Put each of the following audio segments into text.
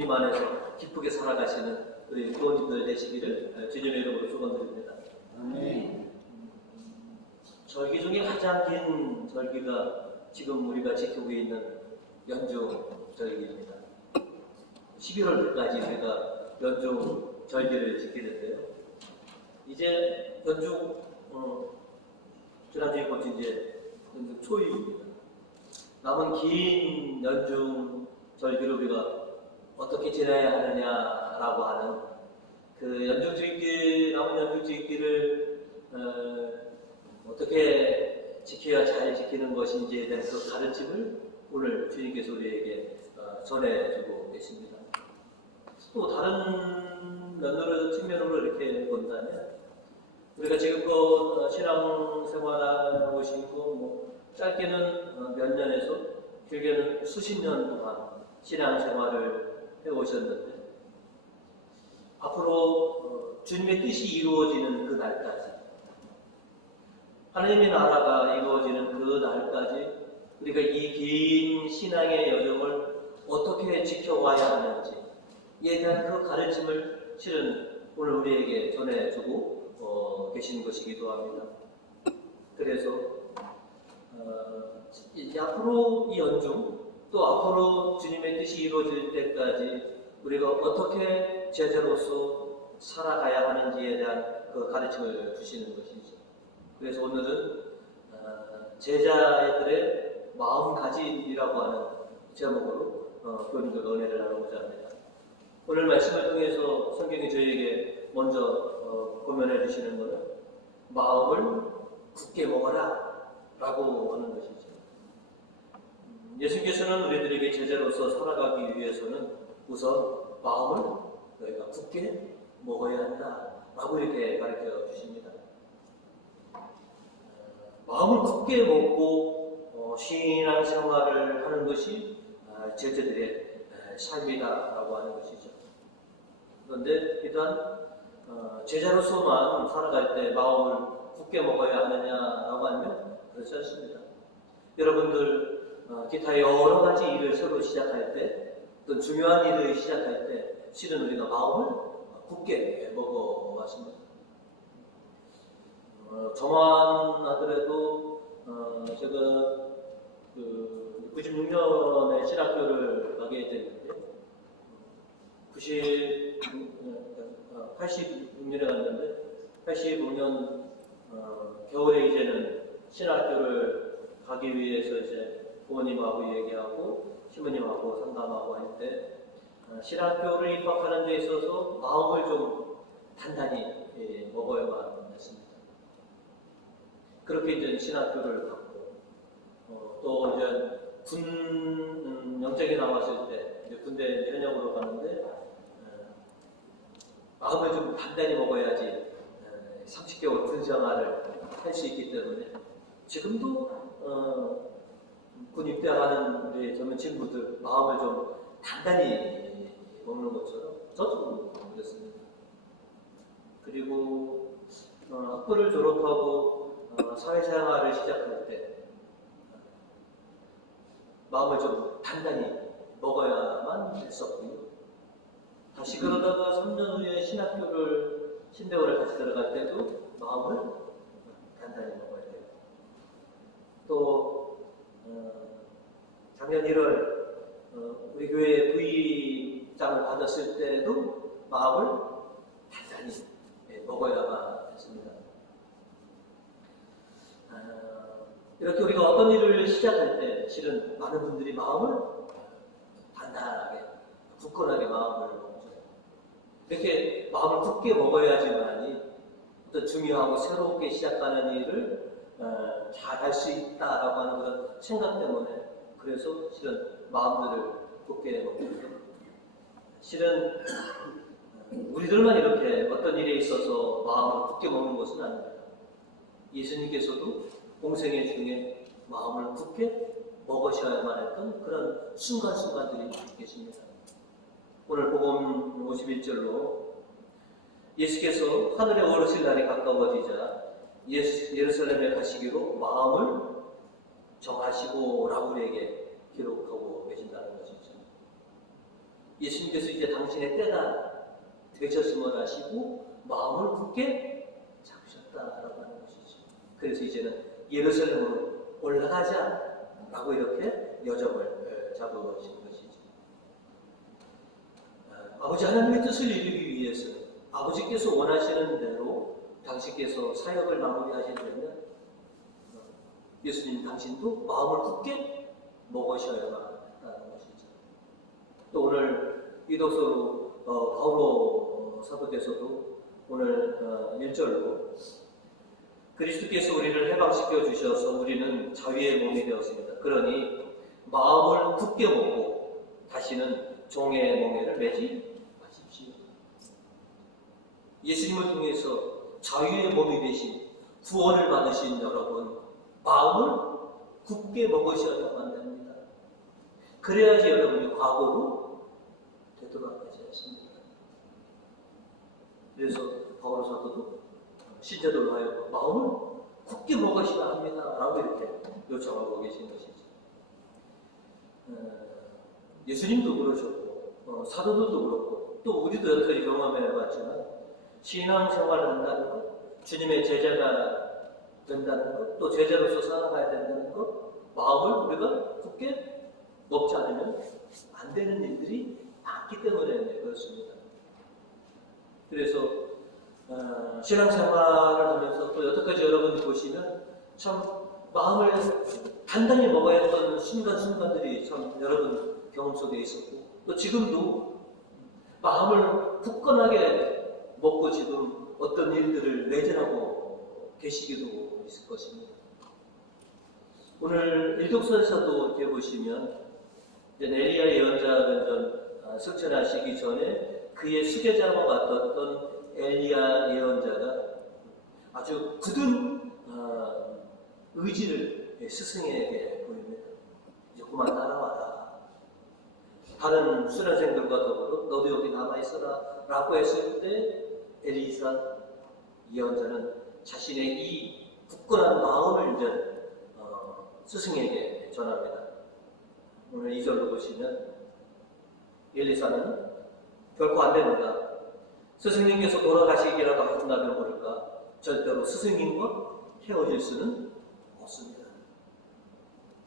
주님 안에서 기쁘게 살아가시는 우리 부모님들 되시기를 주님의 이름으로 축원드립니다. 아멘. 절기 중에 가장 긴 절기가 지금 우리가 지키고 있는 연중 절기입니다. 11월까지 우리가 연중 절기를 지키는데요. 이제 연중 지난주에 본 이제 연중 초입입니다. 남은 긴 연중 절기를 우리가 어떻게 지내야 하느냐라고 하는 그 연중 절기, 남은 연중 절기를 어떻게 지켜야 잘 지키는 것인지에 대한 그 가르침을 오늘 주님께서 우리에게 전해주고 계십니다. 또 다른 측면으로 이렇게 본다면 우리가 지금껏 신앙생활을 하시고 짧게는 몇 년에서 길게는 수십 년 동안 신앙생활을 해오셨는데 앞으로 주님의 뜻이 이루어지는 그 날까지, 하나님의 나라가 이루어지는 그 날까지 우리가 이 긴 신앙의 여정을 어떻게 지켜와야 하는지에 대한 그 가르침을 실은 오늘 우리에게 전해주고 계신 것이기도 합니다. 그래서 앞으로 이 연중, 또 앞으로 주님의 뜻이 이루어질 때까지 우리가 어떻게 제자로서 살아가야 하는지에 대한 그 가르침을 주시는 것이죠. 그래서 오늘은 제자들의 마음가짐이라고 하는 제목으로 교님들과 은혜를 나누고자 합니다. 오늘 말씀을 통해서 성경이 저희에게 먼저 고면해 주시는 것은 마음을 굳게 먹어라 라고 하는 것이죠. 예수님께서는 우리들에게 제자로서 살아가기 위해서는 우선 마음을 너희가 굳게 먹어야 한다 라고 이렇게 가르쳐 주십니다. 마음을 굳게 먹고 신앙생활을 하는 것이 제자들의 삶이다라고 하는 것이죠. 그런데 일단 제자로서만 살아갈 때 마음을 굳게 먹어야 하느냐라고 하면 그렇지 않습니다. 여러분들 기타 여러 가지 일을 새로 시작할 때, 어떤 중요한 일을 시작할 때 실은 우리가 마음을 굳게 먹어왔습니다. 저만 하더라도 제가 96년에 신학교를 가게 됐는데 86년에 갔는데 85년 겨울에 이제는 신학교를 가기 위해서 이제 부모님하고 얘기하고 시부님하고 상담하고 할 때 신학교를 입학하는 데 있어서 마음을 좀 단단히 먹어야만 했습니다. 그렇게 이제 신학교를 갔고 또 이제 군 영적이 나왔을 때 이제 군대 현역으로 갔는데 마음을 좀 단단히 먹어야지 30개월 군 생활을 할 수 있기 때문에 지금도 군 입대하는 우리 젊은 친구들 마음을 좀 단단히 먹는 것처럼 저도 그랬습니다. 그리고 학교를 졸업하고 사회생활을 시작할 때 마음을 좀 단단히 먹어야만 했었고요. 다시 그러다가 3년 후에 신대원을 다시 들어갈 때도 마음을 단단히 먹어야 돼요. 또 작년 1월 우리 교회 부의장을 받았을 때도 마음을 단단히 먹어야만 했습니다. 이렇게 우리가 어떤 일을 시작할 때 실은 많은 분들이 마음을 단단하게, 굳건하게 마음을 먹죠. 이렇게 마음을 굳게 먹어야지만이 어떤 중요하고 새롭게 시작하는 일을 잘 할 수 있다라고 하는 그런 생각 때문에 그래서 실은 마음들을 굳게 먹습니다. 실은 우리들만 이렇게 어떤 일에 있어서 마음을 굳게 먹는 것은 아닙니다. 예수님께서도 공생애 중에 마음을 굳게 먹으셔야만 했던 그런 순간순간들이 계십니다. 오늘 복음 51절로 예수께서 하늘에 오르실 날이 가까워지자 예루살렘에 가시기로 마음을 정하시고 라고 우리에게 기록하고 계신다는 것이죠. 예수님께서 이제 당신의 때가 되셨음을 아시고 마음을 굳게 잡으셨다라고 하는 것이죠. 그래서 이제는 예루살렘으로 올라가자라고 이렇게 여정을 잡으신 것이죠. 아버지 하나님의 뜻을 이루기 위해서 아버지께서 원하시는 대로 당신께서 사역을 마무리하시려면 예수님 당신도 마음을 굳게 먹으셔야만 한다는 것이죠. 또 오늘 이독서로 바울로 사도께서도 오늘 1절로 그리스도께서 우리를 해방시켜 주셔서 우리는 자유의 몸이 되었습니다. 그러니 마음을 굳게 먹고 다시는 종의 멍에를 매지 마십시오. 예수님을 통해서 자유의 몸이 되신 구원을 받으신 여러분, 마음을 굳게 먹으셔야만 됩니다. 그래야지 여러분이 과거로 되돌아가지 않습니다. 그래서 바울 사도도 신자들로 하여금 마음을 굳게 먹으셔야 합니다 라고 이렇게 요청하고 계신 것이죠. 예수님도 그러셨고 사도들도 그렇고 또 우리도 여태까지 경험해 봤지만 신앙생활을 한다는 것, 주님의 제자가 된다는 것, 또 제자로서 살아가야 된다는 것, 마음을 우리가 굳게 먹지 않으면 안 되는 일들이 많기 때문에 그렇습니다. 그래서 신앙생활을 하면서 또 여태까지 여러분들 보시면 참 마음을 단단히 먹어야 했던 순간순간들이 참 여러분 경험 속에 있었고 또 지금도 마음을 굳건하게 먹고 지금 어떤 일들을 매진하고 계시기도 있을 것입니다. 오늘 일독서에서도 이렇게 보시면 엘리야 예언자가 승천하시기 전에 그의 수계자와 같았던 엘리야 예언자가 아주 굳은 의지를 스승에게 보입니다. 이제 그만 따라와라. 다른 수련생들과 더불어 너도 여기 남아있어라 라고 했을 때 엘리사 예언자는 자신의 이 굳건한 마음을 이제 스승에게 전합니다. 오늘 2절로 보시면 엘리사는 결코 안 됩니다. 스승님께서 돌아가시기라도 하신다면 모를까 절대로 스승님과 헤어질 수는 없습니다.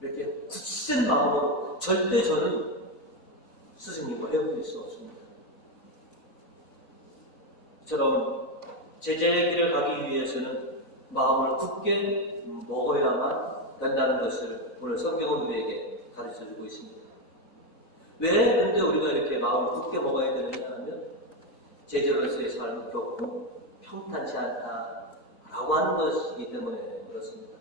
이렇게 굳센 마음으로 절대 저는 스승님과 헤어질 수 없습니다. 이처럼 제자의 길을 가기 위해서는 마음을 굳게 먹어야만 된다는 것을 오늘 성경은 우리에게 가르쳐주고 있습니다. 왜 근데 우리가 이렇게 마음을 굳게 먹어야 되느냐 하면 제자로서의 삶을 겪고 평탄치 않다라고 하는 것이기 때문에 그렇습니다.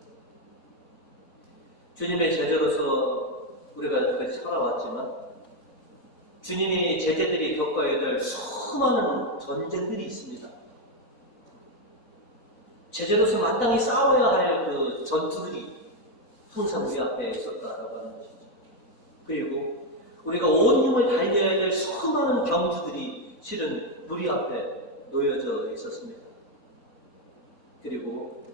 주님의 제자로서 우리가 여기까지 살아왔지만 주님이 제자들이 겪어야 될 수많은 전쟁들이 있습니다. 제자로서 마땅히 싸워야 할 그 전투들이 항상 우리 앞에 있었다라고 하는 것이죠. 그리고 우리가 온 힘을 달려야 될 수많은 경주들이 실은 우리 앞에 놓여져 있었습니다. 그리고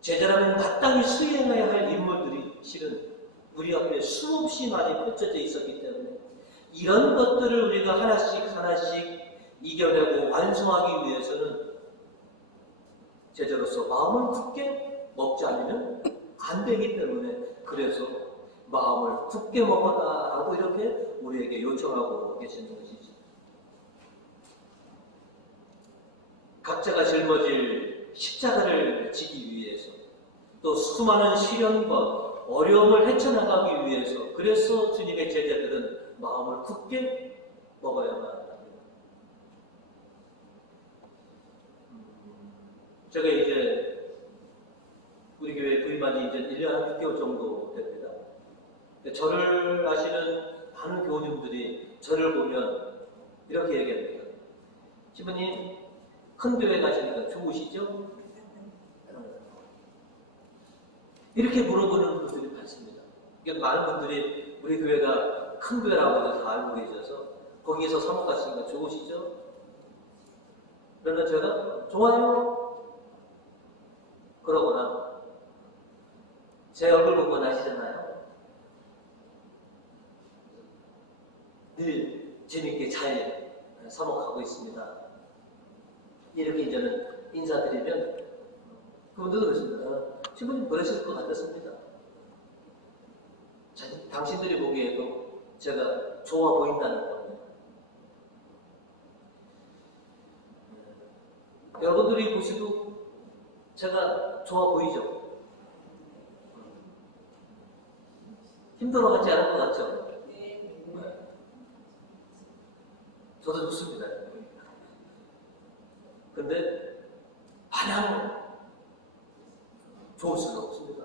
제자라면 마땅히 수행해야 할 인물들이 실은 우리 앞에 수없이 많이 펼쳐져 있었기 때문에 이런 것들을 우리가 하나씩 하나씩 이겨내고 완성하기 위해서는 제자로서 마음을 굳게 먹지 않으면 안 되기 때문에 그래서 마음을 굳게 먹어라라고 이렇게 우리에게 요청하고 계시는 것이죠. 각자가 짊어질 십자가를 지기 위해서 또 수많은 시련과 어려움을 헤쳐나가기 위해서 그래서 주님의 제자들은 마음을 굳게 먹어야만 합니다. 제가 이제 우리 교회 부임한 지 이제 1년 한 6개월 정도 됩니다. 저를 아시는 많은 교우님들이 저를 보면 이렇게 얘기합니다. 신부님, 큰 교회 가시니까 좋으시죠? 이렇게 물어보는 분들이 많습니다. 많은 분들이 우리 교회가 큰 교회라고 다 알고 계셔서 거기에서 사목 가시니까 좋으시죠? 그러면 제가 좋아요. 그러거나 제 얼굴 보고 나시잖아요. 늘 주님께 잘 사목하고 있습니다. 이렇게 이제는 인사드리면 그분들도 그렇습니다. 신부님 그러실 것 같았습니다. 당신들이 보기에도 제가 좋아 보인다는 겁니다. 여러분들이 보시도 제가 좋아 보이죠? 힘들어하지 않을 것 같죠? 저도 좋습니다. 근데 마냥 좋을 수가 없습니다.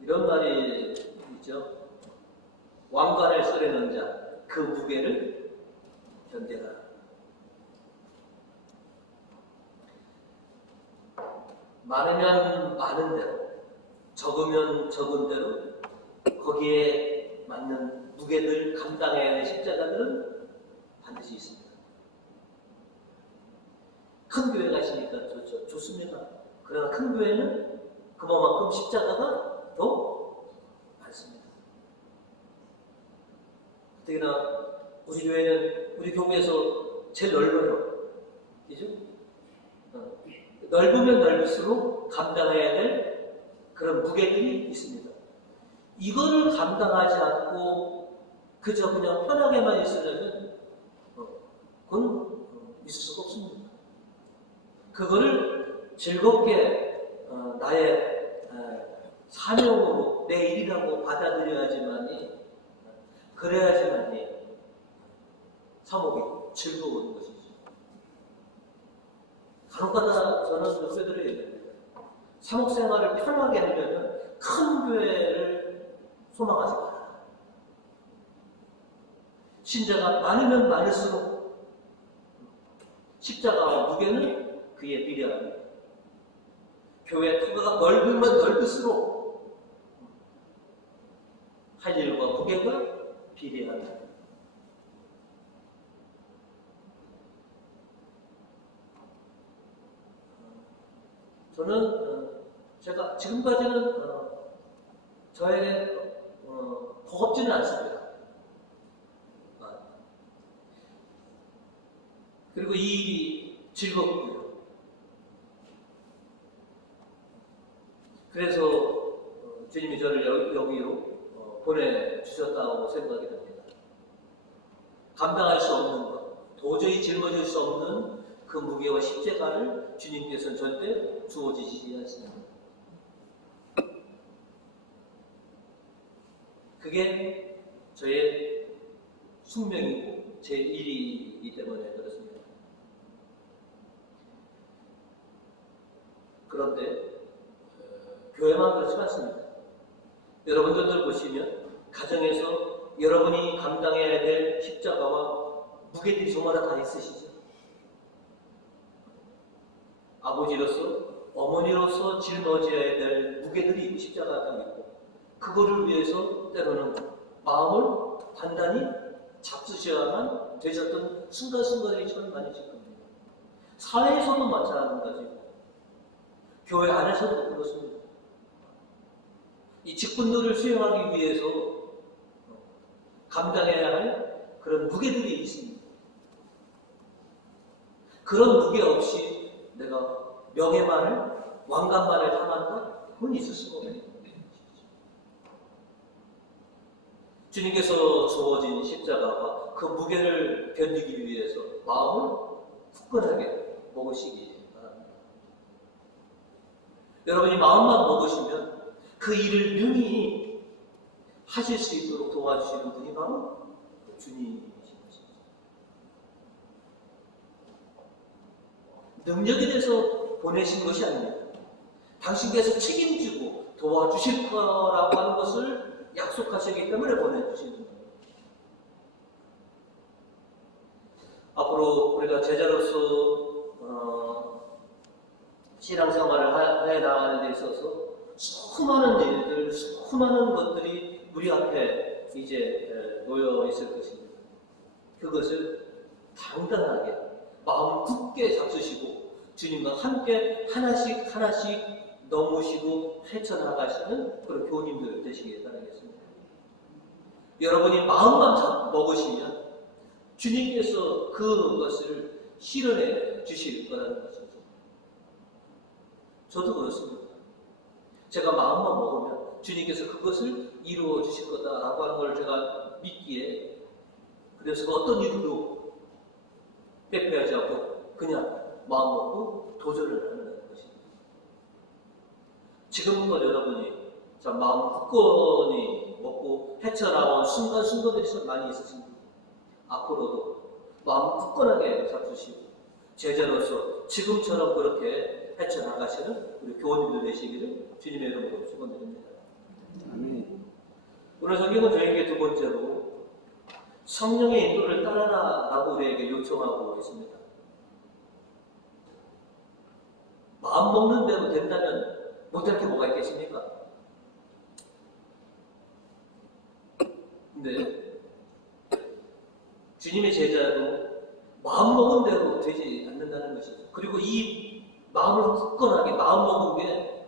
이런 말이 있죠. 왕관을 쓰려는 자, 그 무게를 견뎌라. 많으면 많은 대로, 적으면 적은 대로 거기에 맞는 무게를 감당해야 하는 십자가들은 반드시 있습니다. 큰 교회 가시니까 좋습니다. 그러나 큰 교회는 그만큼 십자가가 더 많습니다. 특히나 우리 교회는 우리 교회에서 제일 넓어요. 그죠? 넓으면 넓을수록 감당해야 될 그런 무게들이 있습니다. 이거를 감당하지 않고 그저 그냥 편하게만 있으려면 그건 있을 수가 없습니다. 그거를 즐겁게 나의 사명으로 내 일이라고 받아들여야지만이 그래야지만이 사목이 즐거운 것이죠. 간혹가다 저는 교회들을 얘기합니다. 사목 생활을 편하게 하려면 큰 교회를 소망하지 마라. 신자가 많으면 많을수록 십자가와 무게는 그에 비례합니다. 교회 터가 넓으면 넓을수록 할 일과 무게가 비례합니다. 저는 제가 지금까지는 저에게 버겁지는 않습니다. 그리고 이 일이 즐겁고요. 그래서 주님이 저를 여기로 보내주셨다고 생각이 됩니다. 감당할 수 없는 것, 도저히 짊어질 수 없는 그 무게와 십자가를 주님께서는 절대 주어지시지 않습니다. 그게 저의 숙명이고 제 일이기 때문에 그렇습니다. 그런데 교회만 그렇지 않습니다. 여러분들도 보시면 가정에서 여러분이 감당해야 될 십자가와 무게들이 저마다 다 있으시죠. 아버지로서, 어머니로서 짊어져야 될 무게들이 십자가가 있고 그거를 위해서 때로는 마음을 단단히 잡수셔야만 되셨던 순간순간이 참 많으실 겁니다. 사회에서도 마찬가지고 교회 안에서도 그렇습니다. 이 직분들을 수행하기 위해서 감당해야 할 그런 무게들이 있습니다. 그런 무게 없이 내가 명예만을, 왕관만을 탐한다? 그건 있을 수가 없는 것이죠. 주님께서 주어진 십자가와 그 무게를 견디기 위해서 마음을 굳건하게 먹으시기 바랍니다. 여러분이 마음만 먹으시면 그 일을 능히 하실 수 있도록 도와주시는 분이 바로 주님이십니다. 능력이 돼서 보내신 것이 아닙니다. 당신께서 책임지고 도와주실 거라고 하는 것을 약속하셨기 때문에 보내주시는 겁니다. 앞으로 우리가 제자로서 신앙생활을 해 나가는 데 있어서 수많은 일들, 수많은 것들이 우리 앞에 이제 놓여 있을 것입니다. 그것을 당당하게 마음 굳게 잡수시고 주님과 함께 하나씩 하나씩 넘으시고 헤쳐나가시는 그런 교우님들 되시길 바라겠습니다. 여러분이 마음만 먹으시면 주님께서 그것을 실현해 주실 거라는 것이죠. 저도 그렇습니다. 제가 마음만 먹으면 주님께서 그것을 이루어 주실 거다라고 하는 걸 제가 믿기에, 그래서 어떤 이유도 빼빼하지 않고 그냥 마음 먹고 도전을 하는 것입니다. 지금껏 여러분이 마음 굳건히 먹고 헤쳐나온 순간순간들이 많이 있으십니다. 앞으로도 마음 굳건하게 잡수시고 제자로서 지금처럼 그렇게 헤쳐나가시는 우리 교우님들 되시기를 주님의 이름으로 축원드립니다. 아멘. 오늘 성경은 저에게 두 번째로 성령의 인도를 따라라라고 우리에게 요청하고 있습니다. 마음 먹는 대로 된다면 못할 게 뭐가 있겠습니까? 근데 주님의 제자도 마음 먹은 대로 되지 않는다는 것이죠. 그리고 이 마음을 굳건하게 마음 먹은 게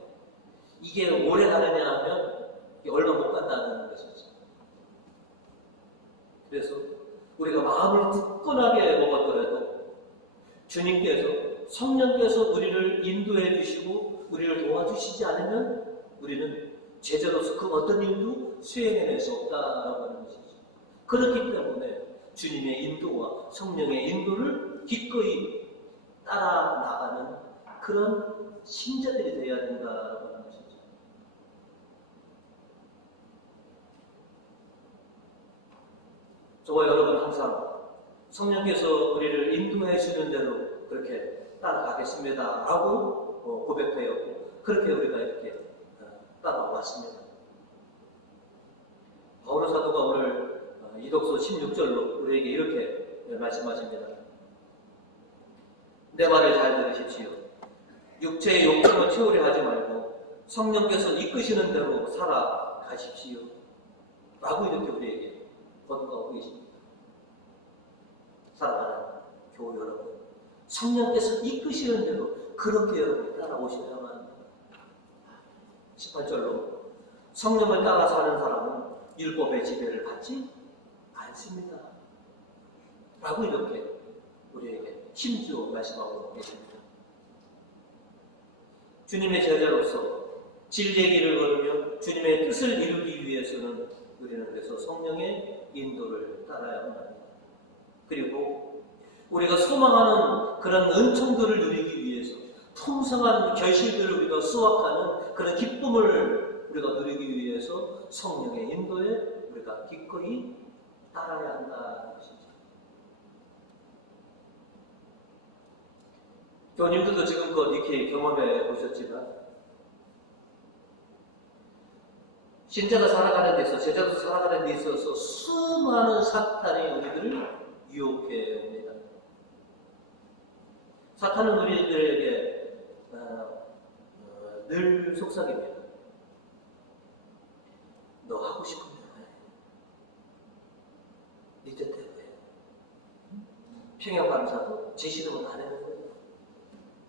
이게 오래 가느냐 하면 얼마 못 간다는 것이죠. 그래서 우리가 마음을 굳건하게 먹었더라도 주님께서, 성령께서 우리를 인도해 주시고 우리를 도와주시지 않으면 우리는 제자로서 그 어떤 일도 수행해낼 수 없다라고 하는 것이죠. 그렇기 때문에 주님의 인도와 성령의 인도를 기꺼이 따라 나가는 그런 신자들이 되어야 된다라고 하는 것이죠. 저와 여러분 항상 성령께서 우리를 인도해 주는 대로 그렇게 따라가겠습니다 라고 고백하였고, 그렇게 우리가 이렇게 따라왔습니다. 바울 사도가 오늘 이독서 16절로 우리에게 이렇게 말씀하십니다. 내 말을 잘 들으십시오. 육체의 욕심을 채우려 하지 말고 성령께서 이끄시는 대로 살아가십시오 라고 이렇게 우리에게 권고하고 계십니다. 사랑하는 교우 여러분, 성령께서 이끄시는 대로 그렇게 여러분이 따라오셔야만 합니다. 18절로 성령을 따라 사는 사람은 율법의 지배를 받지 않습니다 라고 이렇게 우리에게 힘주어 말씀하고 계십니다. 주님의 제자로서 진리의 길을 걸으며 주님의 뜻을 이루기 위해서는 우리는 그래서 성령의 인도를 따라야만 합니다. 그리고 우리가 소망하는 그런 은총들을 누리기 위해서 풍성한 결실들을 우리가 수확하는 그런 기쁨을 우리가 누리기 위해서 성령의 인도에 우리가 기꺼이 따라야 한다는 것이죠. 교우님들도 지금껏 이렇게 경험해 보셨지만 신자가 살아가는 데 있어서, 제자도 살아가는 데 있어서 수많은 사탄이 우리들을 유혹해 옵니다. 사탄은 우리들에게 늘 속삭입니다. 너 하고 싶으면 해. 네 뜻대로 해. 평양감사도 제 싫으면 안 해는 거야.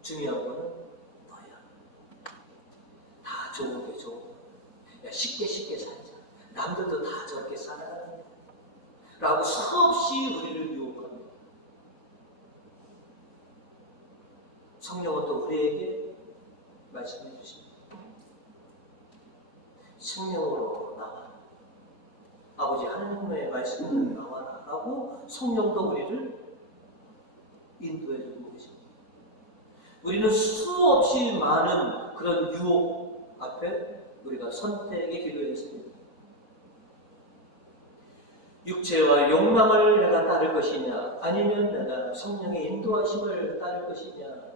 중요한 거는 너야. 다 좋은 게 좋은 거야. 야, 쉽게 살자. 남들도 다 저렇게 살아가는 라고 수없이 우리를 유혹합니다. 성령은 또 우리에게 말씀해 주십니다. 성령으로 나와라. 아버지 하나님의 말씀으로 나와라 라고 성령도 우리를 인도해 주고 계십니다. 우리는 수없이 많은 그런 유혹 앞에 우리가 선택의 길을 했습니다. 육체와 욕망을 내가 따를 것이냐, 아니면 내가 성령의 인도하심을 따를 것이냐.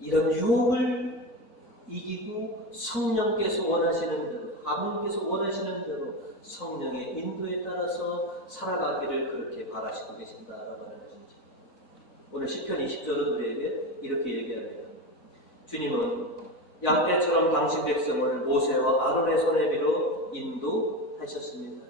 이런 유혹을 이기고 성령께서 원하시는 대로, 하나님께서 원하시는 대로 성령의 인도에 따라서 살아가기를 그렇게 바라시고 계신다라고 하는 것이죠. 오늘 시편 20절은 우리에게 이렇게 얘기합니다. 주님은 양떼처럼 당신 백성을 모세와 아론의 손에 빌어 인도하셨습니다.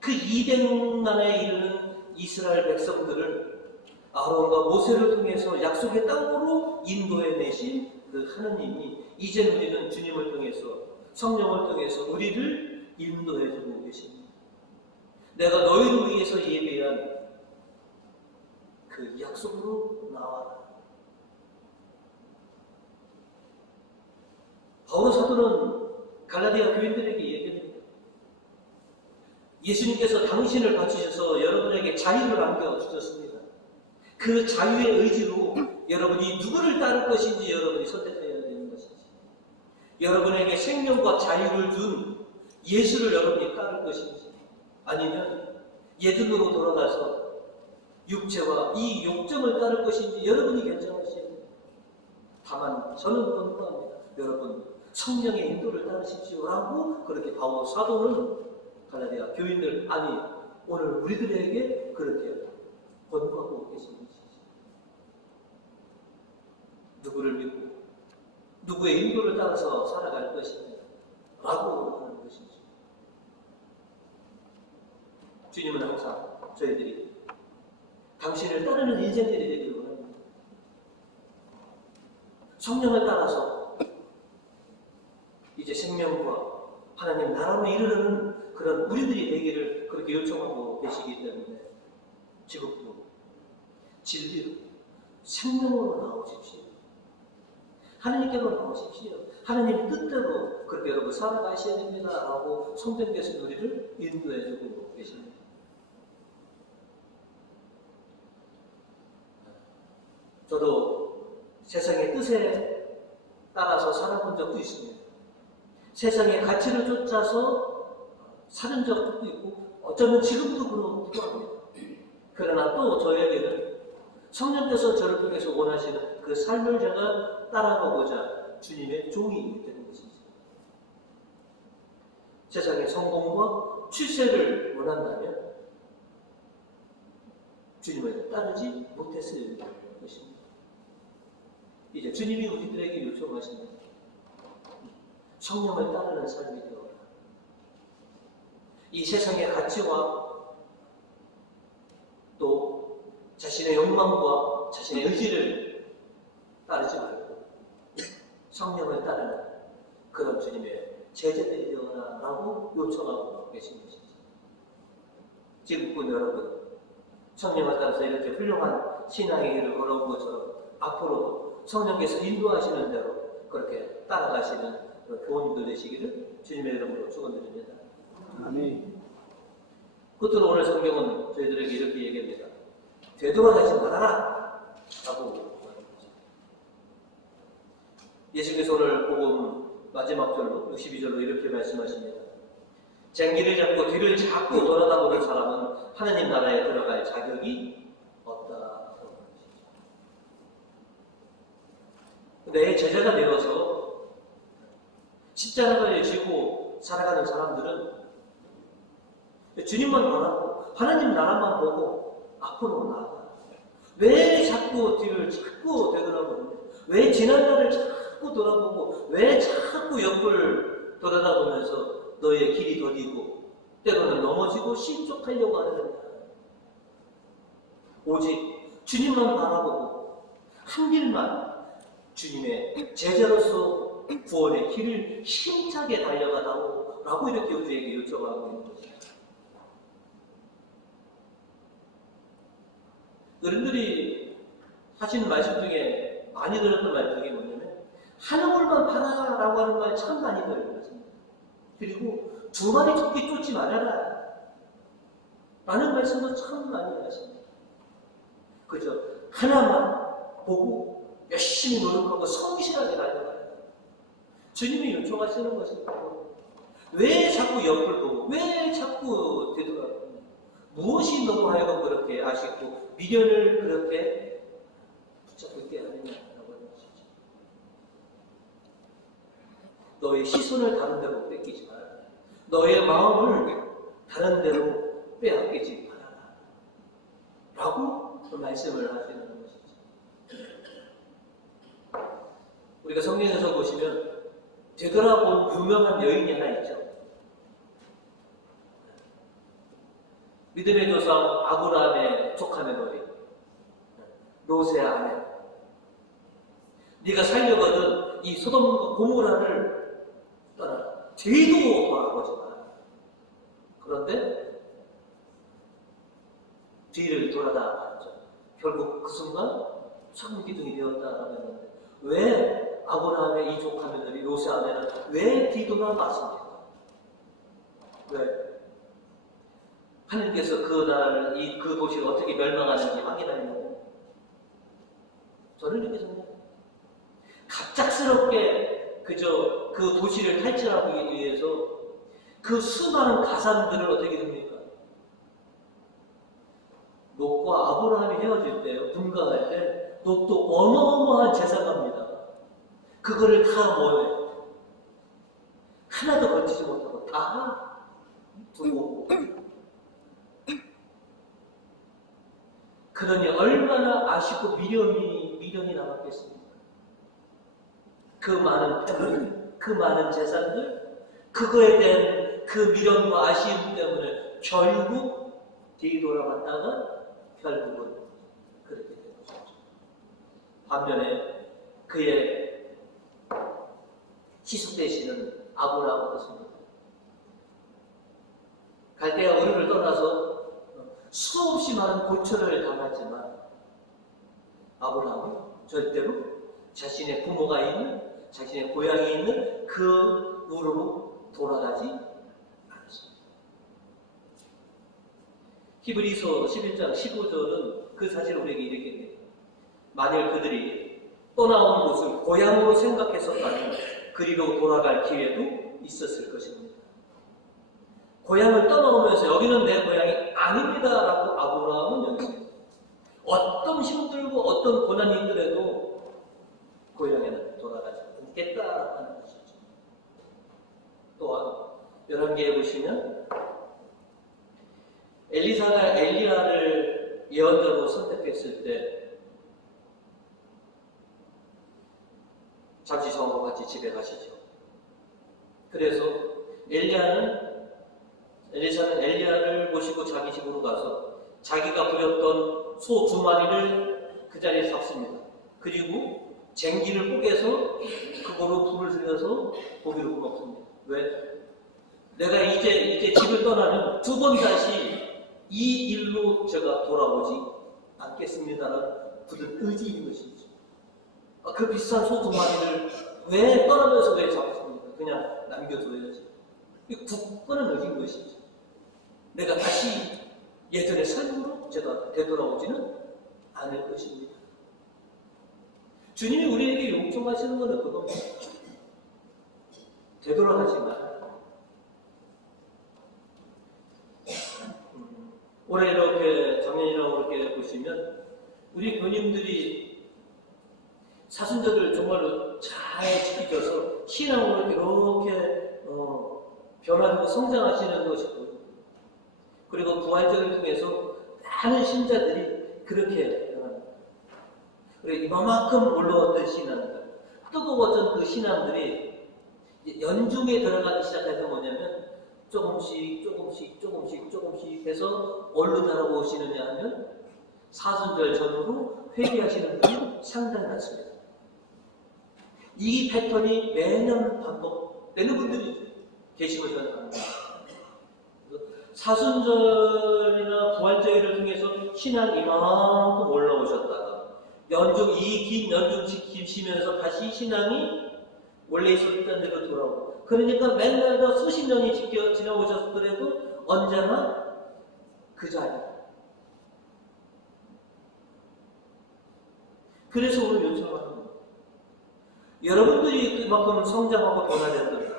그 200만에 이르는 이스라엘 백성들을 아론과 모세를 통해서 약속의 땅으로 인도해내신 그 하느님이 이제 우리는 주님을 통해서 성령을 통해서 우리를 인도해주고 계십니다. 내가 너희를 위해서 예배한 그 약속으로 나와라. 바울 사도는 갈라디아 교인들에게 얘기합니다. 예수님께서 당신을 바치셔서 여러분에게 자유를 안겨주셨습니다. 그 자유의 의지로 여러분이 누구를 따를 것인지 여러분이 선택해야 되는 것이지. 여러분에게 생명과 자유를 준 예수를 여러분이 따를 것인지, 아니면 예전으로 돌아가서 육체와 이 욕정을 따를 것인지 여러분이 결정하셔야 됩니다. 다만 저는 권고합니다. 여러분 성령의 인도를 따르십시오 라고 그렇게 바울 사도는 갈라디아 교인들, 아니 오늘 우리들에게 그렇게 권고하고 계신 것이죠. 누구를 믿고 누구의 인도를 따라서 살아갈 것이냐 라고 하는 것이죠. 주님은 항상 저희들이 당신을 따르는 인생들이 되기를 원합니다. 성령을 따라서 이제 생명과 하나님 나라로 이르는 그런 우리들이 되기를 그렇게 요청하고 계시기 때문에 지금도 진리로 생명으로 나오십시오. 하나님께로 나오십시오. 하나님 뜻대로 그렇게 여러분 살아가셔야 됩니다 라고 성령께서 우리를 인도해주고 계십니다. 저도 세상의 뜻에 따라서 살아본 적도 있습니다. 세상의 가치를 쫓아서 사는 적도 있고 어쩌면 지금도 그렇기도 합니다. 그러나 또 저에게는 성령께서 저를 통해서 원하시는 그 삶을 제가 따라가고자 주님의 종이 되는 것이죠. 세상의 성공과 출세를 원한다면 주님을 따르지 못했을 것입니다. 이제 주님이 우리들에게 요청하십니다. 성령을 따르는 삶이 되어라. 이 세상의 가치와 또 자신의 욕망과 자신의 의지를 따르지 말고 성령을 따르는 그런 주님의 제자들이 되어라 라고 요청하고 계신 것이죠. 지금뿐 여러분 성령을 따라서 이렇게 훌륭한 신앙의 길을 걸어온 것처럼 앞으로도 성령께서 인도하시는 대로 그렇게 따라가시는 교원님들 되시기를 주님의 이름으로 축원드립니다. 아멘. 끝으로 오늘 성경은 저희들에게 이렇게 얘기합니다. 되돌아가지 말아라 라고 말합니다. 예수께서 오늘 복음 마지막 절로 62절로 이렇게 말씀하십니다. 쟁기를 잡고 뒤를 자꾸 돌아다보는 사람은 하나님 나라에 들어갈 자격이 없다. 내 제자가 되어서 십자가를 지고 살아가는 사람들은 주님만 바라고 하나님 나라만 보고 앞으로 나아가. 왜 자꾸 뒤를 자꾸 되돌아보느냐? 왜 지난 날을 자꾸 돌아보고 왜 자꾸 옆을 돌아다보면서 너의 길이 더디고 때로는 넘어지고 실족하려고 하느냐? 오직 주님만 바라보고 한 길만 주님의 제자로서 구원의 길을 힘차게 달려가다오 라고 이렇게 우리에게 요청하고 있는 것입니다. 어른들이 하시는 말씀 중에 많이 들었던 말 중에 뭐냐면 한 얼굴만 팔아라고 하는 말 참 많이 들었습니다. 그리고 두 마리 토끼 쫓지 말아라 라는 말씀도 참 많이 하십니다. 그죠? 하나만 보고 열심히 노력하고 성실하게 달려가요. 주님이 요청하시는 것입니다. 왜 자꾸 옆을 보고 왜 자꾸 되돌아가요? 무엇이 너무 하여금 그렇게 아쉽고 미련을 그렇게 붙잡고 있게 하느냐라고 하는 것이죠. 너의 시선을 다른 데로 뺏기지 말아라. 너의 마음을 다른 데로 빼앗기지 말아라 라고 말씀을 하시는 것이죠. 우리가 성경에서 보시면 되돌아본 유명한 여인이 하나 있죠. 믿음의 조상 아브라함의 족함의 머리. 롯의 아내, 네가 살려거든 이 소돔과 고모라를 떠나라. 뒤도 돌아보지 마라. 그런데 뒤를 돌아다 봤죠. 결국 그 순간 천기둥이 되었다라고 했는데 왜 아브라함의 이 조카들이 롯의 아내는 왜 뒤돌아 봤습니까? 왜? 하나님께서 그 도시를 어떻게 멸망하는지 확인하려고. 저는 이렇게 생각해요. 갑작스럽게 그저 그 도시를 탈출하기 위해서 그 수많은 가산들을 어떻게 됩니까? 롯과 아브라함이 헤어질 때, 분가할 때, 롯도 어마어마한 재산갑니다. 그거를 다 모여요. 하나도 건지지 못하고 다 두고. 그러니 얼마나 아쉽고 미련이 남았겠습니까? 그 많은 패밀리, 그 많은 재산들, 그거에 대한 그 미련과 아쉬움 때문에 결국 뒤돌아봤다가 결국은 그렇게 된 것이죠. 반면에 그의 희숙되시는 아브라함은 어떻습니까? 갈대아 우르를 떠나서 수없이 많은 고초를 당하지만 아브라함은 절대로 자신의 부모가 있는, 자신의 고향이 있는 그 우르로 돌아가지 않았습니다. 히브리서 11장 15절은 그 사실을 우리에게 이렇게 합니다. 만일 그들이 떠나온 곳을 고향으로 생각했었다면 그리로 돌아갈 기회도 있었을 것입니다. 고향을 떠나오면서 여기는 내 고향이 아닙니다 라고 아브라함은 여기서 어떤 힘들고 어떤 고난이 있더라도 고향에는 돌아가지 않겠다라고 하는 것이죠. 또한 열왕기에 보시면 엘리사가 엘리야를 예언자로 선택했을 때 잠시 저와 같이 집에 가시죠. 그래서 엘리사는 엘리야를 모시고 자기 집으로 가서 자기가 부렸던 소 2마리를 그 자리에 잡습니다. 그리고 쟁기를 뽀개서 그거로 불을 들여서 고기를 구먹습니다. 왜? 내가 이제 집을 떠나면 2번 다시 이 일로 제가 돌아오지 않겠습니다라는 굳은 의지인 것이죠. 그 비싼 소 2마리를 왜 떠나면서 왜 잡았습니까? 그냥 남겨둬야지. 굳건한 의지인 것이죠. 내가 다시 예전의 삶으로 제가 되돌아오지는 않을 것입니다. 주님이 우리에게 요청하시는 것은 그겁니다. 되돌아가지 마라. 올해 이렇게 작년이라고 이렇게 보시면 우리 교님들이 사순절을 정말로 잘 지켜줘서 신앙으로 이렇게 변화되고 성장하시는 것이 보입니다. 그리고 부활절을 통해서 많은 신자들이 그렇게 변합니다. 그리고 이만큼 올라왔던 신앙들, 뜨거웠던 그 신앙들이 연중에 들어가기 시작해서 뭐냐면 조금씩 해서 어디로 달아오시느냐 하면 사순절 전후로 회개하시는 분이 상당히 많습니다. 이 패턴이 매년 반복되는 분들이 계심을 저는 합니다. 사순절이나 부활절을 통해서 신앙이 이만큼 올라오셨다가 연중 이 긴 연중 지키시면서 다시 신앙이 원래 있었던 대로 돌아오고, 그러니까 맨날 더 수십 년이 지나오셨더라도 언제나 그 자리. 그래서 오늘 요청하는 겁니다. 여러분들이 그만큼 성장하고 변화된다.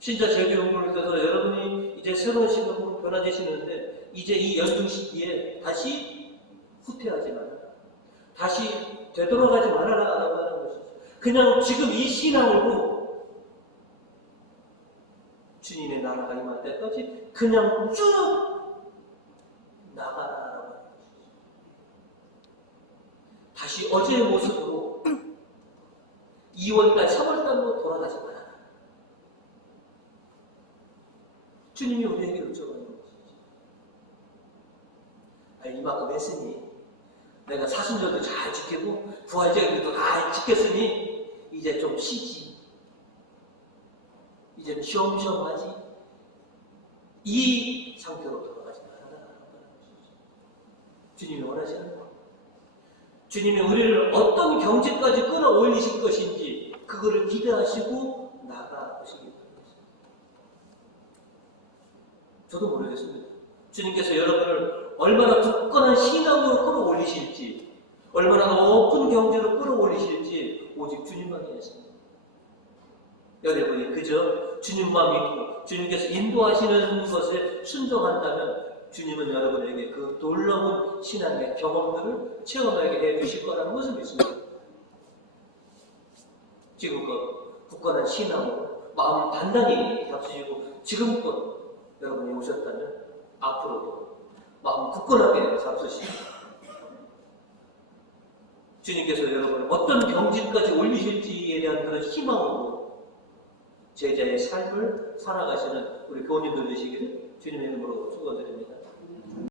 신자 제도 공부를 통해서 여러분이 이제 새로운 시각으로 변화되시는데 이제 이 연중 시기에 다시 후퇴하지 말아라. 다시 되돌아가지 말아라라고 하는 것이죠. 그냥 지금 이 신앙으로 주님의 나라가 임할 때까지 그냥 쭉 나가라라고 하는 것이죠. 다시 어제의 모습으로 2월달, 3월달로 돌아가지 말아라. 주님이 우리에게 요청하는 것이죠. 이만큼 했으니 내가 사순절도 잘 지키고 부활절기도 다 지켰으니 이제 좀 쉬지. 이제 쉬엄쉬엄 하지. 이 상태로 돌아가지 말아라. 주님이 원하시는 거. 주님이 우리를 어떤 경지까지 끌어올리실 것인지 그거를 기대하시고 나가보시기 바랍니다. 저도 모르겠습니다. 주님께서 여러분을 얼마나 굳건한 신앙으로 끌어올리실지, 얼마나 높은 경지로 끌어올리실지 오직 주님만이 아십니다. 여러분이 그저 주님만 믿고 주님께서 인도하시는 것에 순종한다면 주님은 여러분에게 그 놀라운 신앙의 경험들을 체험하게 해주실 거라는 것을 믿습니다. 지금껏 굳건한 신앙으로 마음을 단단히 잡수시고 지금껏 여러분이 오셨다면 앞으로도 마음 굳건하게 잡수시고 주님께서 여러분을 어떤 경지까지 올리실지에 대한 그런 희망으로 제자의 삶을 살아가시는 우리 교우님들 되시기를 주님의 이름으로 축원드립니다.